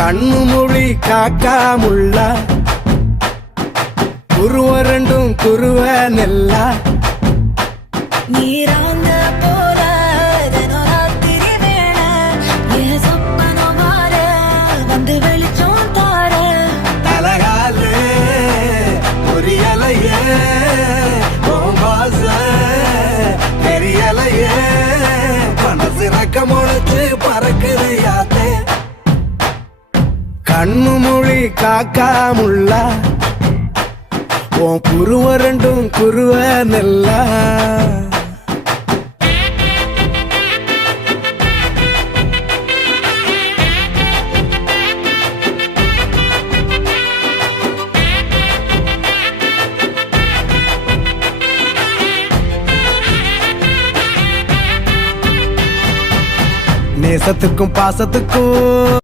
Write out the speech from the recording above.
கண்ணு மொழி காக்காமுள்ள குருவ ரெண்டும் குருவ நெல்லா நீராங்க போல தினராத்திரி வேள என் சொப்பனம் மாற வந்து வெளிச்சம் தார தலகாலே பொரியலையே ஓம்பாச தெரியலையே மனசு ரக்க முளைச்சு பறக்குது யாத்தே கண்ணு மொழி காக்காமுள்ள உன் குருவ ரெண்டும் குருவ நெல்லா நேசத்துக்கும் பாசத்துக்கும்